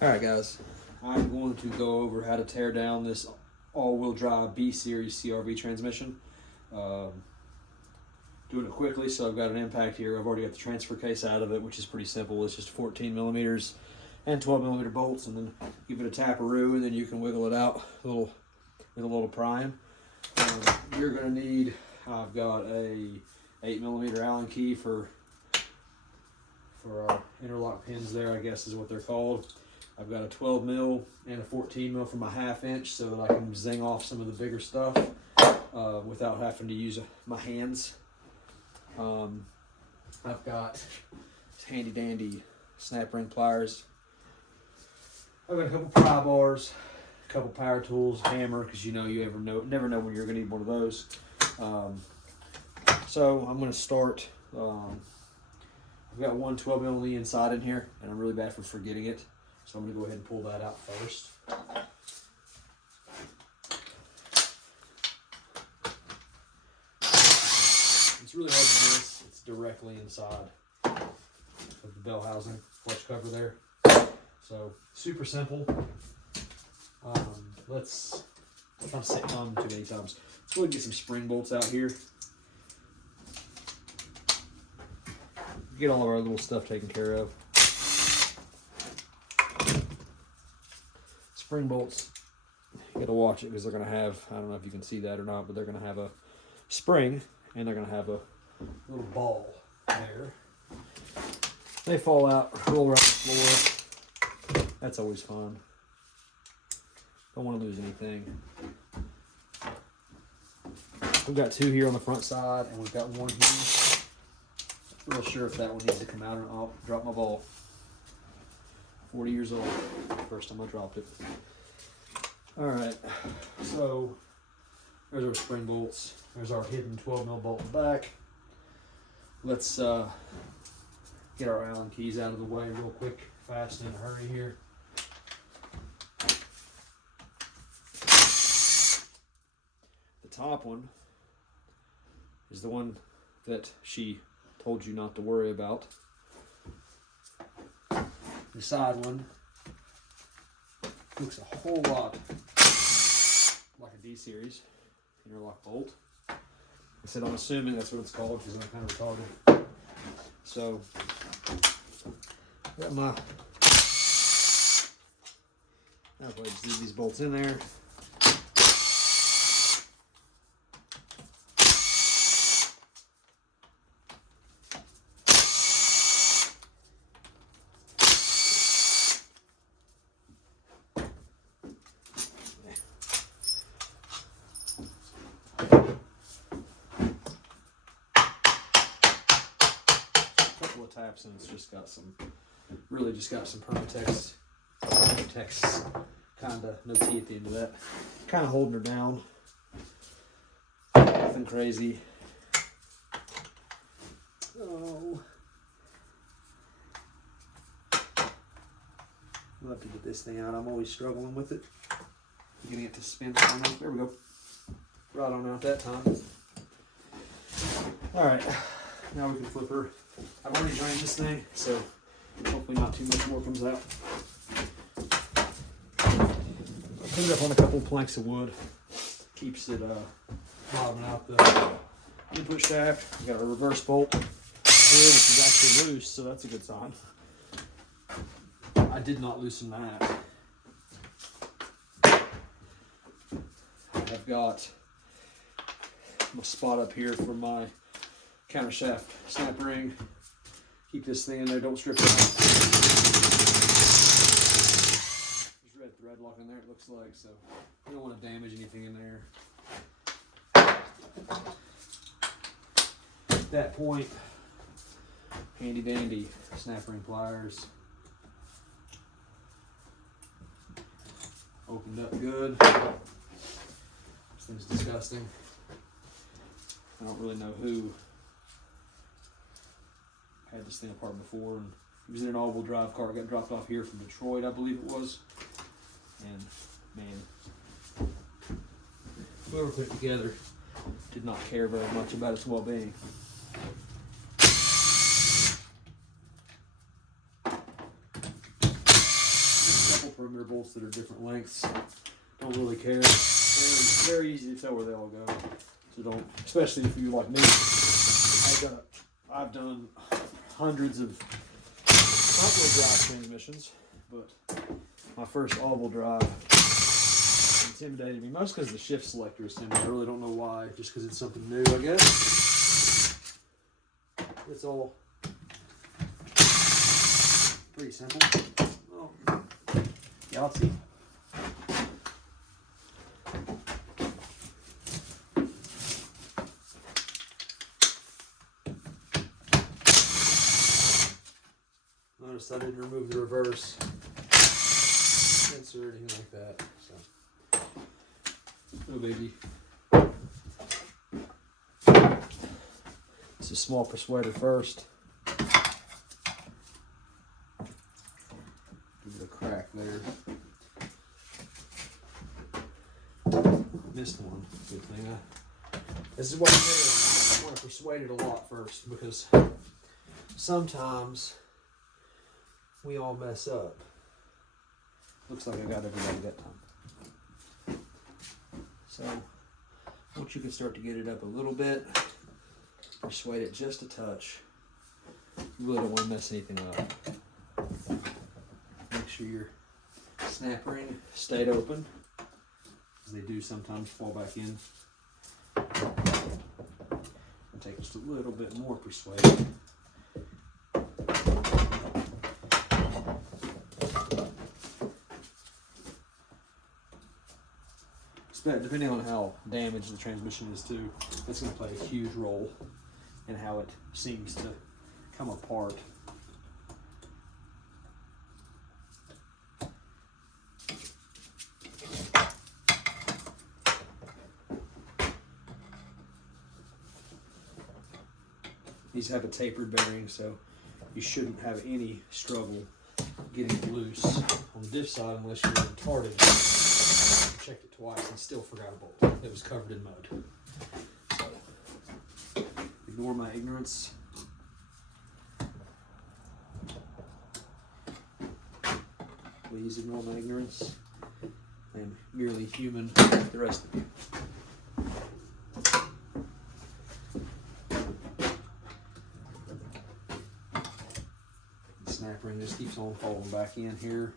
Alright guys, I'm going to go over how to tear down this all-wheel drive B-Series CRV transmission. Doing it quickly, so I've got an impact here. I've already got the transfer case out of it, which is pretty simple. It's just 14 millimeters and 12 millimeter bolts, and then give it a taparoo, and then you can wiggle it out with a little prying. You're going to need, I've got a 8 millimeter Allen key for our interlock pins there, I guess is what they're called. I've got a 12 mil and a 14 mil for my 1/2 inch so that I can zing off some of the bigger stuff without having to use my hands. I've got handy dandy snap ring pliers. I've got a couple pry bars, a couple power tools, hammer, because you never know when you're gonna need one of those. So I'm gonna start. I've got one 12 mil on the inside in here, and I'm really bad for forgetting it. So I'm going to go ahead and pull that out first. It's really hard to miss. It's directly inside of the bell housing, clutch cover there. So super simple. Let's try to sit on too many times. Let's go ahead and get some spring bolts out here. Get all of our little stuff taken care of. Spring bolts, you gotta watch it because they're gonna have, I don't know if you can see that or not, but they're gonna have a spring and they're gonna have a little ball there. They fall out, roll around the floor. That's always fun. Don't want to lose anything. We've got two here on the front side and we've got one here. Not real sure if that one needs to come out or not. I'll drop my ball. 40 years old, first time I dropped it. All right, so there's our spring bolts. There's our hidden 12 mil bolt in the back. Let's get our Allen keys out of the way real quick, fast, and in a hurry here. The top one is the one that she told you not to worry about. The side one looks a whole lot like a D-Series interlock bolt. I said I'm assuming that's what it's called because I'm kind of retarded. So, got my, I'll go ahead and leave these bolts in there. Taps, and it's just got some Permatex kind of no T at the end of that, kind of holding her down. Nothing crazy. Oh, I'll have to get this thing out. I'm always struggling with it. Getting it to spin for me. There we go. Right on out that time. All right, now we can flip her. I've already drained this thing, so hopefully not too much more comes out. Put it up on a couple planks of wood. Keeps it bottoming out the input shaft. We got a reverse bolt here, which is actually loose, so that's a good sign. I did not loosen that. I've got my spot up here for my counter shaft snap ring. Keep this thing in there, don't strip it out. There's red thread lock in there, it looks like, so you don't want to damage anything in there. At that point, handy dandy snap ring pliers. Opened up good. This thing's disgusting. I don't really know who had this thing apart before, and it was in an all-wheel drive car. It got dropped off here from Detroit, I believe it was. And man, whoever put it together did not care very much about its well-being. diameter bolts that are different lengths. Don't really care. Very easy to tell where they all go. So don't, especially if you like me. I've done hundreds of front-wheel drive transmissions, but my first all-wheel drive intimidated me, most because the shift selector assembly. I really don't know why, just because it's something new, I guess. It's all pretty simple. Oh, Yahtzee. Notice I didn't remove the reverse sensor or anything like that, so no biggie. This is small persuader first. Give it a crack there. Missed one. Good thing. This is what I do. I want to persuade it a lot first, because sometimes we all mess up. Looks like I got everybody that time. So once you can start to get it up a little bit, persuade it just a touch. You really don't want to mess anything up. Make sure your snap ring stayed open, because they do sometimes fall back in. And take just a little bit more persuade. Depending on how damaged the transmission is too, it's going to play a huge role in how it seems to come apart. These have a tapered bearing, so you shouldn't have any struggle getting it loose on the diff side unless you're retarded. Checked it twice and still forgot a bolt. It was covered in mud. So, ignore my ignorance. Please ignore my ignorance. I am merely human like the rest of you. The snap ring just keeps on falling back in here.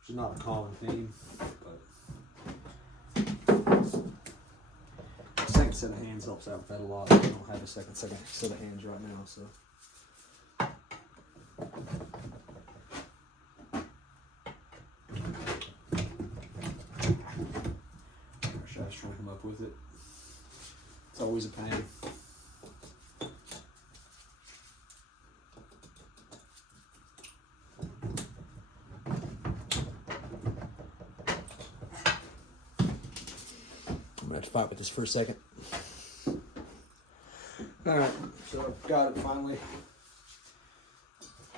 Which is not a common theme, but a second set of hands helps out with that a lot. I don't have a second set of hands right now, so. Gosh, I was trying to come up with it. It's always a pain. I'm gonna have to fight with this for a second. Alright, so I've got it finally.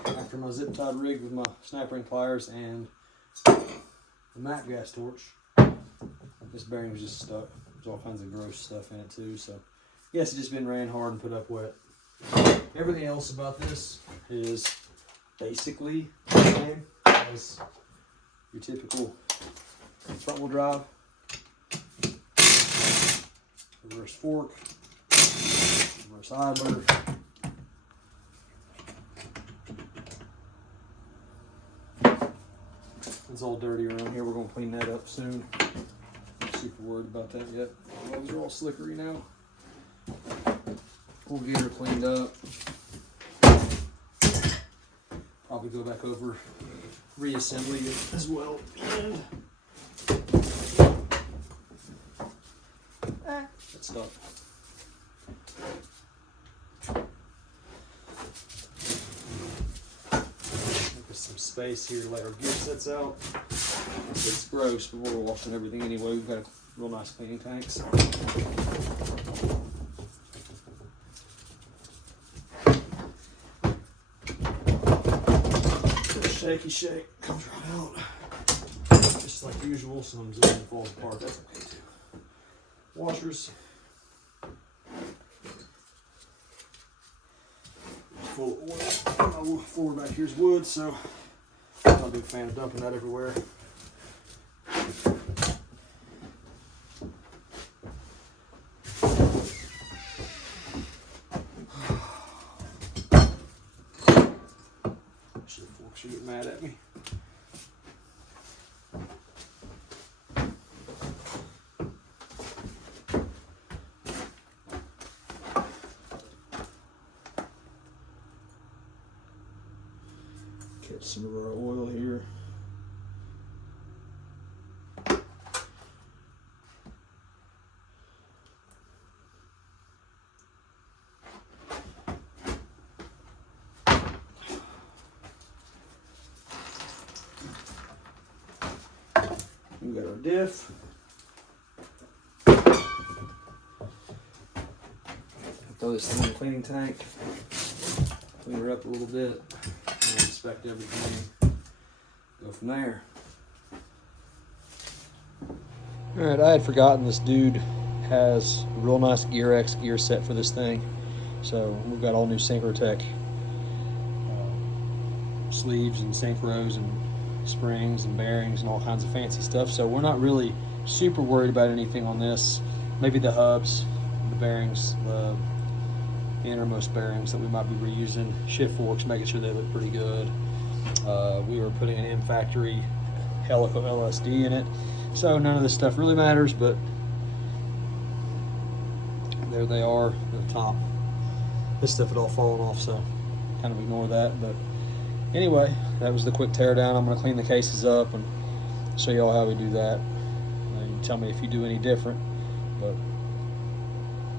After my zip tied rig with my snap ring pliers and the MAC gas torch, this bearing was just stuck. There's all kinds of gross stuff in it too, so yes, it's just been ran hard and put up wet. Everything else about this is basically the same as your typical front wheel drive. Reverse fork, reverse idler. It's all dirty around here. We're going to clean that up soon. Not super worried about that yet. Those are all slickery now. We'll get her cleaned up. Probably go back over reassembly it as well. And that's stuck. Some space here to let our gear sets out. It's gross, but we're washing everything anyway. We've got a real nice cleaning tanks. Shaky shake comes right out, just like usual. Sometimes it falls apart. That's okay too. Washers. Full of oil. My floor back here is wood, so I'm not a big fan of dumping that everywhere. She'll get mad at me. Catch some of our oil here. We got our diff. Throw this thing in the cleaning tank. Clean her up a little bit. And inspect everything. Go from there. All right, I had forgotten this dude has a real nice GearX gear set for this thing. So we've got all new Synchrotech sleeves and synchros and springs and bearings and all kinds of fancy stuff. So we're not really super worried about anything on this. Maybe the hubs, the bearings, the innermost bearings that we might be reusing. Shift forks, making sure they look pretty good. We were putting an M-Factory helical LSD in it. So none of this stuff really matters, but there they are at the top. This stuff had all fallen off, so kind of ignore that. But anyway, that was the quick teardown. I'm going to clean the cases up and show you all how we do that. You can tell me if you do any different, but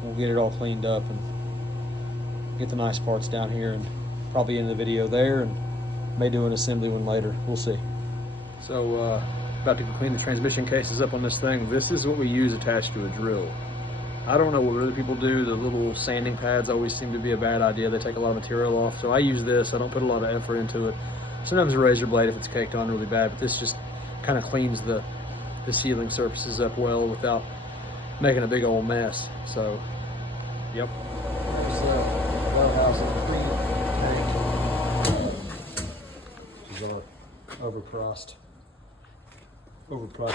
we'll get it all cleaned up and get the nice parts down here, and probably end the video there, and may do an assembly one later. We'll see. So about to go clean the transmission cases up on this thing. This is what we use attached to a drill. I don't know what other people do. The little sanding pads always seem to be a bad idea. They take a lot of material off. So I use this. I don't put a lot of effort into it. Sometimes a razor blade if it's caked on really bad, but this just kind of cleans the sealing surfaces up well without making a big old mess. So, yep. There's the warehouse in the clean tank. This is our overpriced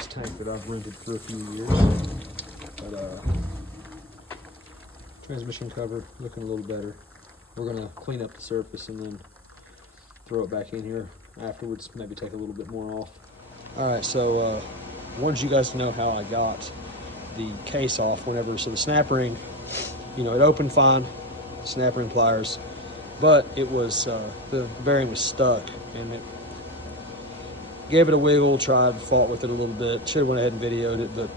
tank that I've rented for a few years. But transmission cover looking a little better. We're gonna clean up the surface and then throw it back in here afterwards, maybe take a little bit more off. All right, so wanted you guys to know how I got the case off whenever, so the snap ring, you know, it opened fine, snap ring pliers, but it was, the bearing was stuck, and it gave it a wiggle, fought with it a little bit. Should have went ahead and videoed it, but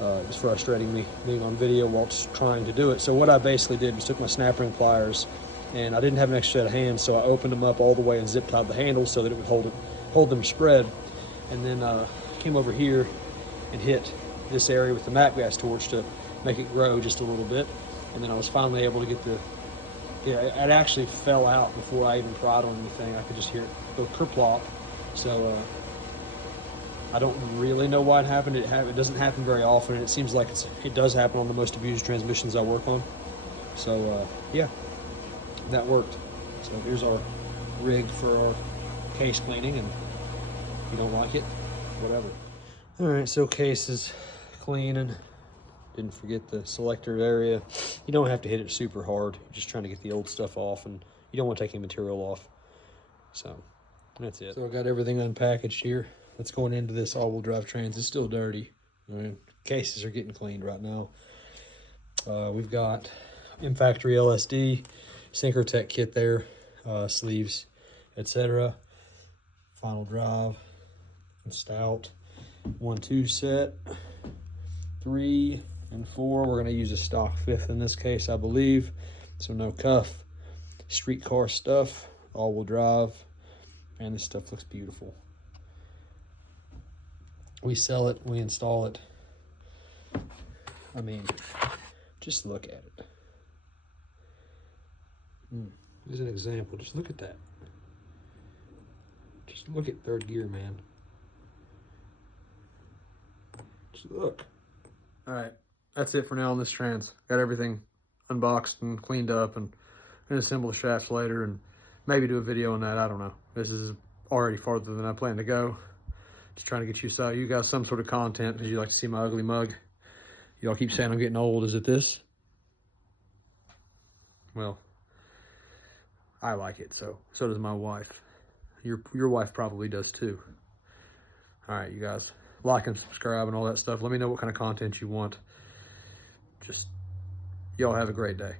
it was frustrating me being on video while trying to do it. So what I basically did was took my snap ring pliers, and I didn't have an extra set of hands, so I opened them up all the way and zip tied the handles so that it would hold them spread, and then came over here and hit this area with the MAC gas torch to make it grow just a little bit, and then I was finally able to get it actually fell out before I even tried on anything. I could just hear it go kerplop. So I don't really know why it happened. It doesn't happen very often, and it seems like it does happen on the most abused transmissions I work on. So yeah, that worked. So here's our rig for our case cleaning, and if you don't like it, whatever. All right, so case is clean, and didn't forget the selector area. You don't have to hit it super hard. You're just trying to get the old stuff off, and you don't want to take any material off. So that's it. So I got everything unpackaged here. That's going into this all-wheel drive trans. It's still dirty. I mean, cases are getting cleaned right now. We've got M-Factory LSD, Synchrotech kit there, sleeves, etc. Final drive and stout. 1-2 set. 3 and 4. We're going to use a stock 5th in this case, I believe. So no cuff. Streetcar stuff. All-wheel drive. Man, this stuff looks beautiful. We sell it, we install it. I mean, just look at it. Here's an example. Just look at that. Just look at third gear, man. Just look. All right, that's it for now on this trans. Got everything unboxed and cleaned up, and assemble the shafts later, and maybe do a video on that. I don't know. This is already farther than I plan to go. Just trying to get you guys some sort of content because you like to see my ugly mug. Y'all keep saying I'm getting old. Is it this? Well, I like it, so does my wife. Your wife probably does too. All right, you guys, like and subscribe and all that stuff. Let me know what kind of content you want. Just, y'all have a great day.